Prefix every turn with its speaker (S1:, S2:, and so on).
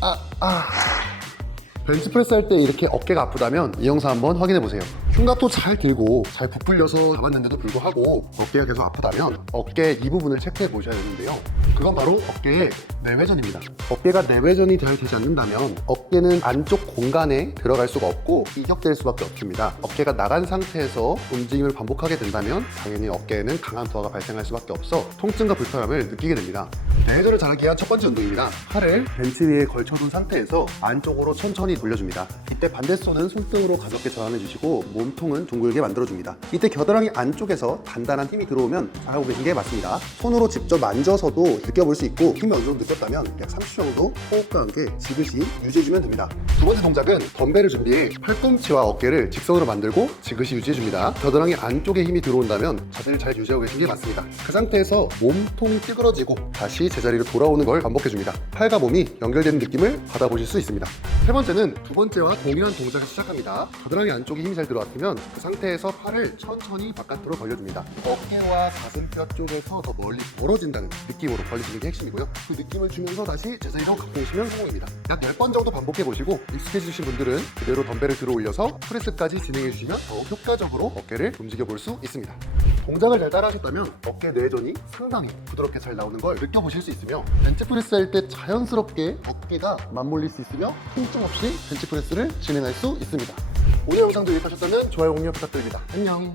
S1: 아, 아. 벤치프레스 할 때 이렇게 어깨가 아프다면 이 영상 한번 확인해 보세요. 흉곽도 잘 들고 잘 부풀려서 잡았는데도 불구하고 어깨가 계속 아프다면 어깨 이 부분을 체크해 보셔야 되는데요. 그건 바로 어깨의 내외전입니다. 어깨가 내외전이 잘 되지 않는다면 어깨는 안쪽 공간에 들어갈 수가 없고 이격될 수밖에 없습니다. 어깨가 나간 상태에서 움직임을 반복하게 된다면 당연히 어깨에는 강한 부하가 발생할 수밖에 없어 통증과 불편함을 느끼게 됩니다. 내외전을 잘하기 위한 첫 번째 운동입니다. 팔을 벤치 위에 걸쳐둔 상태에서 안쪽으로 천천히 돌려줍니다. 이때 반대손은 손등으로 가볍게 전환해 주시고 몸통은 둥글게 만들어줍니다. 이때 겨드랑이 안쪽에서 단단한 힘이 들어오면 잘하고 계신 게 맞습니다. 손으로 직접 만져서도 느껴볼 수 있고 힘이 어느 정도 느꼈다면 약 30초 정도 호흡과 함께 지그시 유지해주면 됩니다. 두 번째 동작은 덤벨을 준비해 팔꿈치와 어깨를 직선으로 만들고 지그시 유지해줍니다. 겨드랑이 안쪽에 힘이 들어온다면 자세를 잘 유지하고 계신 게 맞습니다. 그 상태에서 몸통이 찌그러지고 다시 제자리로 돌아오는 걸 반복해줍니다. 팔과 몸이 연결되는 느낌을 받아보실 수 있습니다. 세 번째는 두 번째와 동 일한 동작을 시작합니다. 겨드랑이 안쪽에 힘이 잘 들어왔으면 그 상태에서 팔을 천천히 바깥으로 벌려줍니다. 어깨와 가슴뼈 쪽에서 더 멀리 멀어진다는 느낌으로 벌리시는 게 핵심이고요. 그 느낌을 주면서 다시 제자리로 오시면 성공입니다. 약 10번 정도 반복해 보시고 익숙해지신 분들은 그대로 덤벨을 들어 올려서 프레스까지 진행해 주시면 더욱 효과적으로 어깨를 움직여 볼 수 있습니다. 동작을 잘 따라하셨다면 어깨 내전이 상당히 부드럽게 잘 나오는 걸 느껴보실 수 있으며 벤치프레스 할 때 자연스럽게 어깨가 맞물릴 수 있으며 통증 없이 벤치프레스를 진행할 수 있습니다. 오늘 영상도 유익하셨다면 좋아요 공유 부탁드립니다. 안녕.